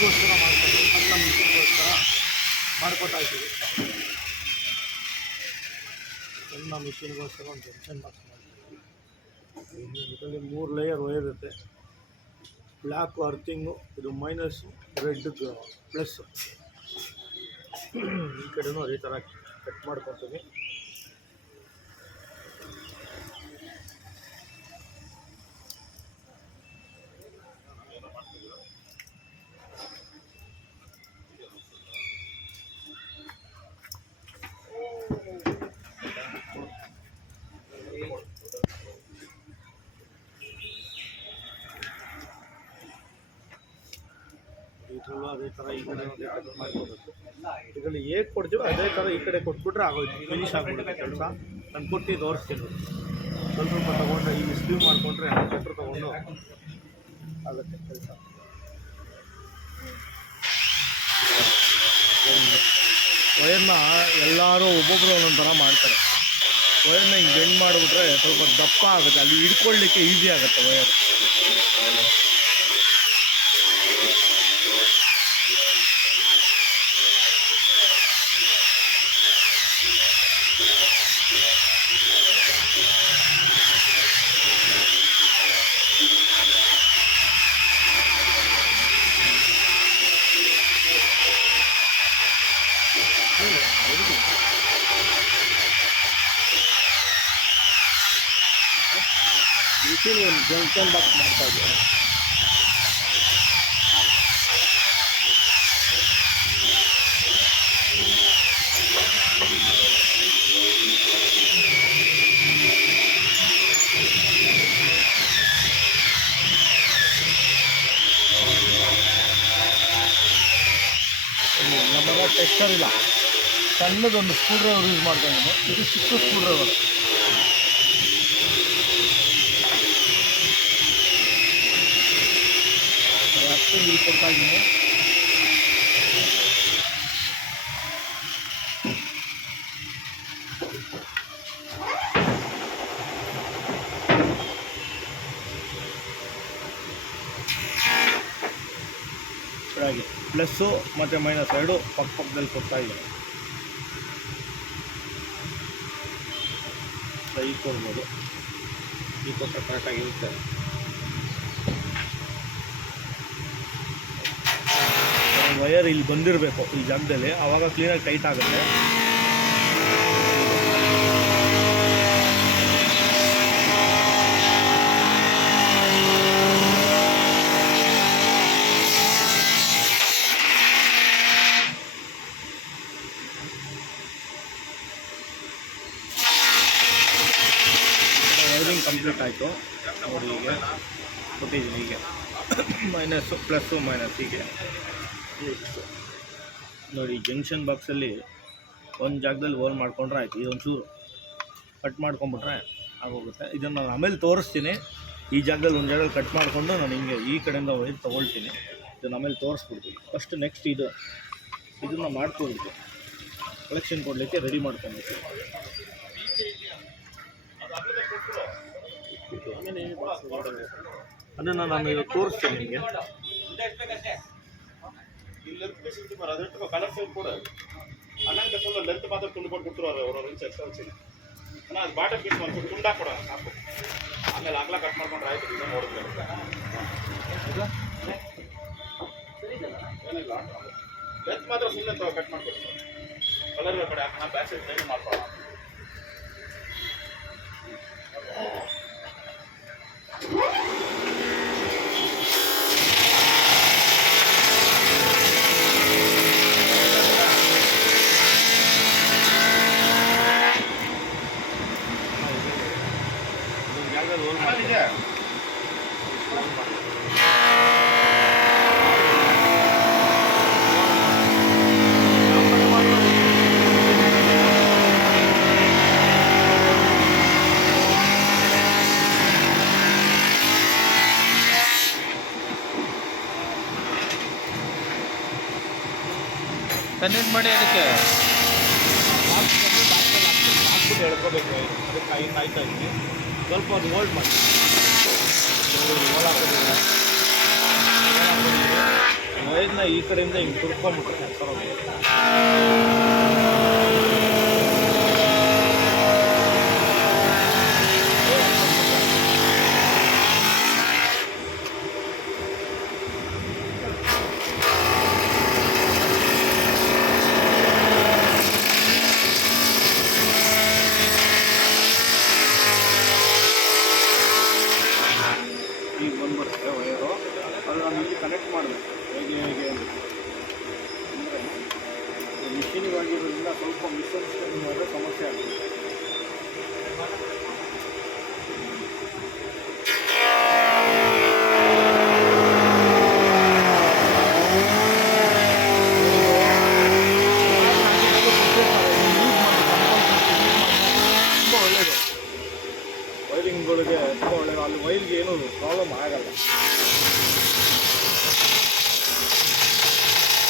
ಮಿಷಿನ್ಗೋಸ್ಕರ ಮಾಡ್ಕೊತೀವಿ, ಸಣ್ಣ ಮಿಷಿನ್ಗೋಸ್ಕರ ಮಾಡ್ಕೊತಾ ಇದ್ದೀವಿ. ಸಣ್ಣ ಮಿಷಿನ್ಗೋಸ್ಕರ ಒಂದು ಜಂಕ್ಷನ್ ಬಾಕ್ಸ್ ಮಾಡ್ತೀವಿ. ಇದರಲ್ಲಿ 3 ಲೇಯರ್ ವೈರ್ ಇರುತ್ತೆ. ಬ್ಲ್ಯಾಕು ಅರ್ಥಿಂಗು, ಇದು ಮೈನಸ್ಸು, ರೆಡ್ ಪ್ಲಸ್ಸು. ಈ ಕಡೆನೂ ಅದೇ ಥರ ಕಟ್ ಮಾಡ್ಕೊತೀವಿ. ಇದರಲ್ಲೂ ಅದೇ ಥರ ಈ ಕಡೆ ಕಟ್ ಮಾಡ್ಕೋಬೇಕು. ಇದರಲ್ಲಿ ಹೇಗೆ ಕೊಡ್ತೀವೋ ಅದೇ ಥರ ಈ ಕಡೆ ಕೊಟ್ಬಿಟ್ರೆ ಆಗೋಯ್ತು, ಫಿನಿಶ್ ಆಗಿಬಿಡುತ್ತೆ ಕೆಲಸ. ನಾನು ಕೊಟ್ಟು ತೋರಿಸ್ತೀನಿ. ಸ್ವಲ್ಪ ತೊಗೊಂಡು ಈ ಸ್ಲೀವ್ ಮಾಡಿಕೊಂಡ್ರೆ ಕಟ್ರ್ ತೊಗೊಂಡು ಆಗುತ್ತೆ ಕೆಲಸ. ವೈರ್ನ ಎಲ್ಲರೂ ಒಬ್ಬೊಬ್ಬರು ಒಂದೊಂದು ಥರ ಮಾಡ್ತಾರೆ. ವೈರ್ನ ಹಿಂಗೆ ಬೆಂಡ್ ಮಾಡಿಬಿಟ್ರೆ ಸ್ವಲ್ಪ ದಪ್ಪ ಆಗುತ್ತೆ, ಅಲ್ಲಿ ಹಿಡ್ಕೊಳ್ಳಿಕ್ಕೆ ಈಸಿ ಆಗುತ್ತೆ ವೈರ್. ಒಂದು ಜಂಕ್ಷನ್ ಬಾಕ್ಸ್ ಮಾಡ್ತಾ ಇದ್ದೀವಿ. ನಮಗೆ ಟೆಕ್ಸ್ಚರ್ ಇಲ್ಲ, ಸಣ್ಣದೊಂದು ಸ್ಕ್ರೂ ಡ್ರೈವರ್ ಯೂಸ್ ಮಾಡ್ತಾ ಇದ್ದೀನಿ. ಇದು ಚಿಕ್ಕ ಸ್ಕ್ರೂ ಡ್ರೈವರ್. ಇಲ್ಲಿ ಕೊಡ್ತಾ ಇದ್ದೀನಿ. ಹಾಗೆ ಪ್ಲಸ್ಸು ಮತ್ತು ಮೈನಸ್ ಎರಡು ಪಕ್ಕದಲ್ಲಿ ಕೊಡ್ತಾ ಇದ್ದೀನಿ. ಈ ಕೊಡ್ಬೋದು, ಈ ಕೊಟ್ಟರೆ ಕರೆಕ್ಟಾಗಿರುತ್ತೆ. ವೈರ್ ಇಲ್ಲಿ ಬಂದಿರಬೇಕು ಈ ಜಾಗದಲ್ಲಿ, ಆವಾಗ ಕ್ಲೀನಾಗಿ ಟೈಟ್ ಆಗುತ್ತೆ. ವೈರಿಂಗ್ ಕಂಪ್ಲೀಟ್ ಆಯಿತು ನೋಡಿ. ಹೀಗೆ ಕೊಟ್ಟಿದ್ದೀನಿ, ಹೀಗೆ ಮೈನಸ್ಸು ಪ್ಲಸ್ಸು ಮೈನಸ್ ಹೀಗೆ ನೋಡಿ. ಜಂಕ್ಷನ್ ಬಾಕ್ಸಲ್ಲಿ ಒಂದು ಜಾಗದಲ್ಲಿ ಹೋಲ್ ಮಾಡ್ಕೊಂಡ್ರೆ ಆಯಿತು. ಇದೊಂಚೂರು ಕಟ್ ಮಾಡ್ಕೊಂಬಿಟ್ರೆ ಆಗೋಗುತ್ತೆ. ಇದನ್ನು ನಾನು ಆಮೇಲೆ ತೋರಿಸ್ತೀನಿ. ಈ ಜಾಗದಲ್ಲಿ ಒಂದು ಜಾಗದಲ್ಲಿ ಕಟ್ ಮಾಡಿಕೊಂಡು ನಾನು ಹಿಂಗೆ ಈ ಕಡೆಯಿಂದ ವೈರ್ ತೊಗೊಳ್ತೀನಿ. ಇದನ್ನು ಆಮೇಲೆ ತೋರಿಸ್ಬಿಡ್ತೀನಿ. ಫಸ್ಟ್ ನೆಕ್ಸ್ಟ್ ಇದನ್ನು ಮಾಡ್ಕೊಳ್ಬೇಕು, ಕಲೆಕ್ಷನ್ ಕೊಡಲಿಕ್ಕೆ ರೆಡಿ ಮಾಡ್ಕೊಬೇಕು. ಅದನ್ನು ನಾನು ಈಗ ತೋರಿಸ್ತೀನಿ ನಿಮಗೆ. ಕಲರ್ ಸೇಲ್ ಕೂಡ ಅನ್ನಂಗೆ ಫುಲ್ ಲೆಂತ್ ಮಾತ್ರ ತುಂಡು ಕೊಟ್ಬಿಡ್ತಾರೆ ಅವರು ಎಕ್ಸ್ಟ್ರಾ ವಚ್ಚಿನ ಅದು ಬಾಟಲ್ ಪೀಸ್ ಒಂದು ತುಂಡಾ ಕೊಡ ಸಾಕು. ಆಮೇಲೆ ಅಗಲ ಕಟ್ ಮಾಡ್ಕೊಂಡ್ರೆ ಆಯ್ತು. ಇದನ್ನು ನೋಡಿದ್ರೆ ಏನಿಲ್ಲ, ಲೆಂತ್ ಮಾತ್ರ ಸುಮ್ಮನೆ ಕಟ್ ಮಾಡ್ಕೊಡ್ತಾರೆ. ಕಲರ್ ಕಡೆ ಹಾಕೋಣ, ಬ್ಯಾಕ್ ಸೈಡ್ ಟ್ರೈನ್ ಮಾಡ್ಕೊಳ್ಳೋಣ. ಕನೆಕ್ಟ್ ಮಾಡಿ ಅದಕ್ಕೆ ಹಾಕ್ಬಿಟ್ಟು ಎಳ್ಕೋಬೇಕು. ಅದಕ್ಕೆ ಆಯ್ತಾ ಇದ್ದೀನಿ, ಸ್ವಲ್ಪ ಅದು ಹೋಲ್ಡ್ ಮಾಡಿ. ಹೋಲ್ ಹಾಕೋದಿಲ್ಲ, ವೈರ್ನ ಈ ಕಡೆಯಿಂದ ಹಿಂಗೆ ತುರ್ಕೊಂಬಿಟ್ರೆ ಸರ್ ಈಗ ಬಂದ್ಬಿಡುತ್ತೆ ವೈರು. ಅದು ನಾನು ಇಲ್ಲಿ ಕನೆಕ್ಟ್ ಮಾಡಬೇಕು ಹೇಗೆ ಅಂದರೆ ಮಿಷಿನಿಗೆ ಆಗಿರೋದ್ರಿಂದ ಸ್ವಲ್ಪ ಮಿಸ್ಅಂಡರ್ಸ್ಟ್ಯಾಂಡಿಂಗ್ ಆದರೆ ಸಮಸ್ಯೆ ಆಗ್ತದೆ. ತುಂಬ ಒಳ್ಳೆಯದು ವೈರಿಂಗ್ಗಳಿಗೆ, ತುಂಬ ಒಳ್ಳೆಯದು. ಅಲ್ಲಿ ವೈರ್ಗೆ ಏನೂ ಪ್ರಾಬ್ಲಮ್ ಆಗಲ್ಲ.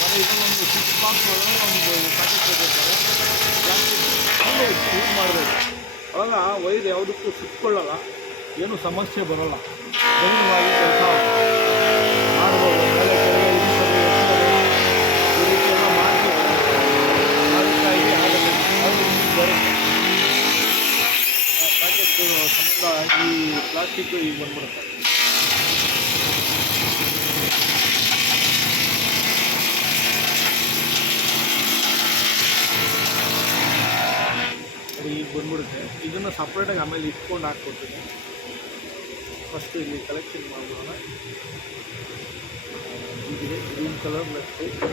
ನಾನು ಇದನ್ನೊಂದು ಸ್ವಿಚ್ ಬಾಕ್ಸ್ ಒಳಗೆ ಒಂದು ಪ್ಯಾಕೆಟ್ ಯೂಸ್ ಮಾಡಬೇಕು. ಅವಾಗ ವೈರ್ ಯಾವುದಕ್ಕೂ ಸುತ್ತಕೊಳ್ಳಲ್ಲ, ಏನೂ ಸಮಸ್ಯೆ ಬರೋಲ್ಲ. ಧೈರ್ಯವಾಗಿ ಕೆಲಸ ಮಾಡ್ಬೋದು. ಮೇಲೆ ಕೆಳಗೆ ಇಳಿಸೋದು, ಎತ್ತೋದು, ಈ ರೀತಿ ಎಲ್ಲ ಮಾಡ್ತೀವಿ. ಅದಕ್ಕಾಗಿ ಆಗಲ್ಲ, ಅದು ಬರುತ್ತೆ. ಪ್ಯಾಕೆಟ್ ಸಂಬಂಧ ಈ ಪ್ಲಾಸ್ಟಿಕ್ಕು ಈಗ ಬಂದ್ಬಿಡುತ್ತೆ. ಅದು ಈಗ ಬಂದ್ಬಿಡುತ್ತೆ. ಇದನ್ನು ಸಪ್ರೇಟಾಗಿ ಆಮೇಲೆ ಇಟ್ಕೊಂಡು ಹಾಕ್ಕೊಡ್ತೀನಿ. ಫಸ್ಟ್ ಇಲ್ಲಿ ಕಲೆಕ್ಷನ್ ಮಾಡ್ಬಿಡೋಣ. ಹೀಗಿದೆ green colour next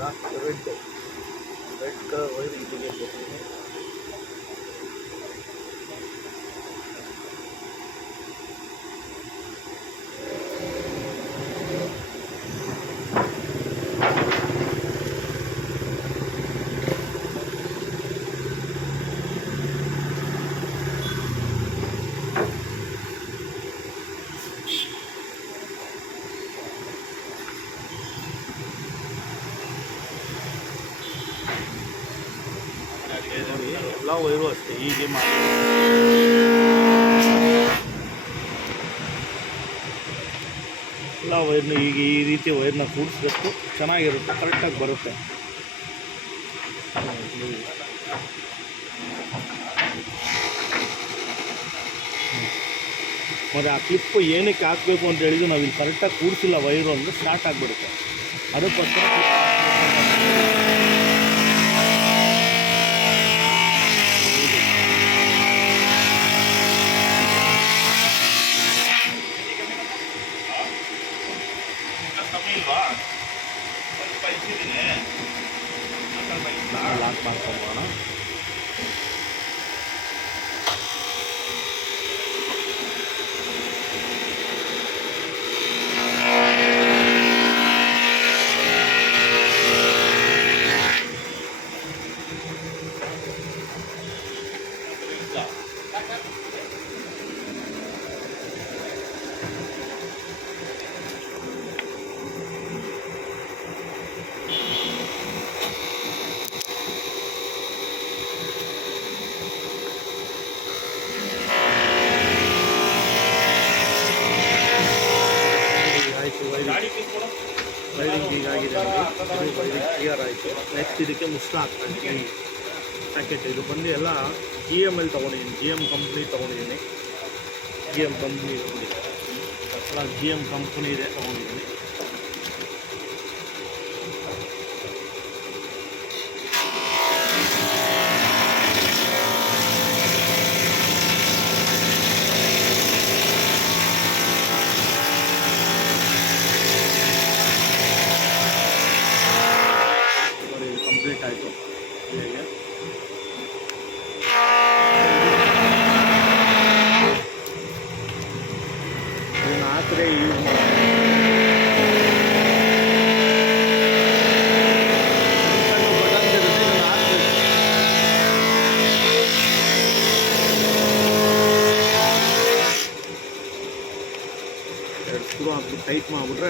last red colour wire ಇಲ್ಲಿಗೆ ಕೊಡ್ತೀನಿ. ಎಲ್ಲ ವೈರು ಅಷ್ಟೇ ಹೀಗೆ ಮಾಡಿ ಎಲ್ಲ ವೈರ್ನ ಈಗ ಈ ರೀತಿ ವೈರ್ನ ಕೂಡಿಸ್ಬೇಕು. ಚೆನ್ನಾಗಿರುತ್ತೆ, ಕರೆಕ್ಟಾಗಿ ಬರುತ್ತೆ. ಮತ್ತು ಆ ಕ್ಲಿಪ್ಪು ಏನಕ್ಕೆ ಹಾಕಬೇಕು ಅಂತ ಹೇಳಿದ್ರು ನಾವು ಇಲ್ಲಿ ಕರೆಕ್ಟಾಗಿ ಕೂಡಿಸಿಲ್ಲ ವೈರು ಅಂದರೆ ಸ್ಟಾರ್ಟ್ ಆಗಿಬಿಡುತ್ತೆ. ಅದಕ್ಕೋಸ್ಕರ ಲಾಕ್ ಮಾಡ್ಕೊಂಬೋಣ. ವೈರಿಂಗ್ ಹೀಗಾಗಿದೆ ನೋಡಿ, ಇದು ವೈರಿಂಗ್ ಕ್ಲಿಯರ್ ಆಯಿತು. ನೆಕ್ಸ್ಟ್ ಇದಕ್ಕೆ ಮುಷ್ಟ ಹಾಕ್ತಾಯಿದ್ದೀನಿ ಪ್ಯಾಕೆಟ್. ಇದು ಬಂದು ಎಲ್ಲ GM ಅಲ್ಲಿ ತೊಗೊಂಡಿದ್ದೀನಿ, GM ಕಂಪ್ನಿ ತೊಗೊಂಡಿದ್ದೀನಿ. GM ಕಂಪ್ನಿ ನೋಡಿ, ಎಲ್ಲ GM ಕಂಪ್ನಿ ಇದೆ ತೊಗೊಂಡಿದ್ದೀನಿ.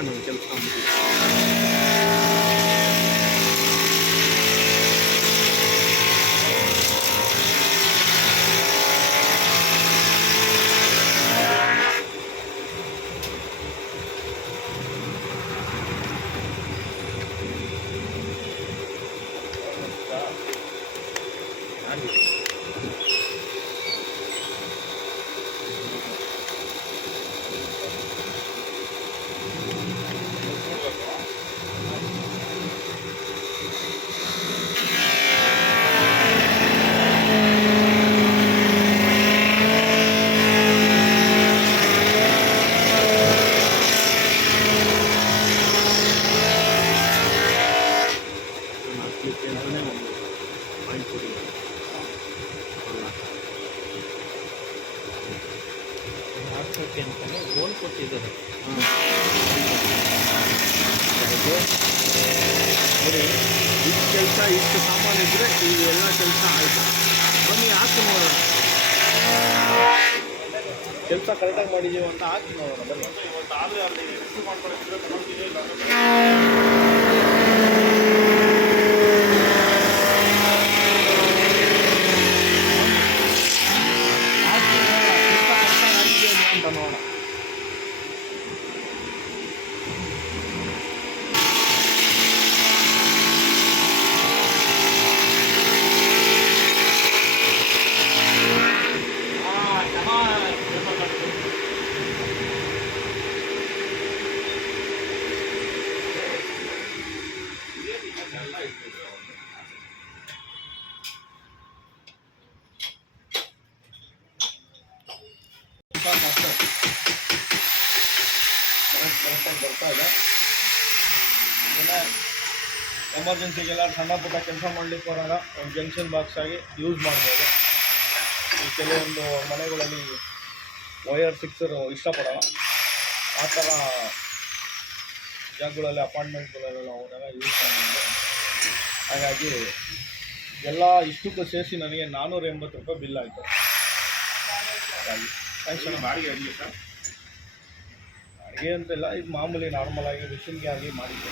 ನನ್ನ ಕೆಲಸ ಹಾಕ್ಲಿಕ್ಕೆ ಅಂತಲೇ ಒಂದು ಪಾಯಿಂಟ್ ಕೊಟ್ಟಿದ್ದಾರೆ. ಹಾಕ್ಸೋಕ್ಕೆ ಅಂತಲೇ ಗೋಲ್ ಕೊಟ್ಟಿದ್ದಾರೆ. ನೋಡಿ, ಇಷ್ಟು ಕೆಲಸ ಇಷ್ಟು ಸಾಮಾನು ಇದ್ದರೆ ಇವೆಲ್ಲ ಕೆಲಸ ಆಯಿತು. ಬನ್ನಿ ಹಾಕಿ ನೋಡೋಣ, ಕೆಲಸ ಕರೆಕ್ಟಾಗಿ ಮಾಡಿದ್ದೀವಿ ಅಂತ ಹಾಕಿ ನೋಡೋಣ ಬನ್ನಿ. ಇವತ್ತು ಆದರೆ ಅಲ್ಲಿ ರಿಸೀವ್ ಮಾಡ್ಕೊಂಡಿದ್ರೆ ತಗೊಳ್ತೀನಿ, ಇಲ್ಲ ಅಂದ್ರೆ ಹಾಕಿ ಕೆಲಸ ಕರೆಕ್ಟಾಗಿ ಆಗಿದೆ ಅಂತ ನೋಡೋಣ. ಕರೆಕ್ಟಾಗಿ ಬರ್ತಾ ಇದೆ. ಏನೇ ಎಮರ್ಜೆನ್ಸಿಗೆಲ್ಲ ಸಣ್ಣ ಪುಟ್ಟ ಕೆಲಸ ಮಾಡಲಿಕ್ಕೆ ಬರೋಣ ಒಂದು ಜಂಕ್ಷನ್ ಬಾಕ್ಸ್ ಆಗಿ ಯೂಸ್ ಮಾಡ್ಬೋದು. ಈ ಕೆಲವೊಂದು ಮನೆಗಳಲ್ಲಿ ವಯರ್ ಫಿಕ್ಸರು ಇಷ್ಟಪಡೋಣ, ಆ ಥರ ಜಾಗಗಳಲ್ಲಿ ಅಪಾರ್ಟ್ಮೆಂಟ್ಗಳಲ್ಲೆಲ್ಲ ಅವನ್ನೆಲ್ಲ ಯೂಸ್ ಮಾಡ್ಬೋದು. ಹಾಗಾಗಿ ಎಲ್ಲ ಇಷ್ಟಕ್ಕೂ ಸೇರಿಸಿ ನನಗೆ 480 ರೂಪಾಯಿ ಬಿಲ್ ಆಯಿತು. ಹಾಗಾಗಿ ಥ್ಯಾಂಕ್ಸ್ ಅಣ್ಣ. ಬಾಡಿಗೆ ಆಗಲಿ ಸರ್. ಅಡುಗೆ ಅಂತೆಲ್ಲ ಇದು ಮಾಮೂಲಿ ನಾರ್ಮಲಾಗಿ ಮಿಷಿನ್ಗೆ ಆಗಿ ಮಾಡಿದ್ದೆ.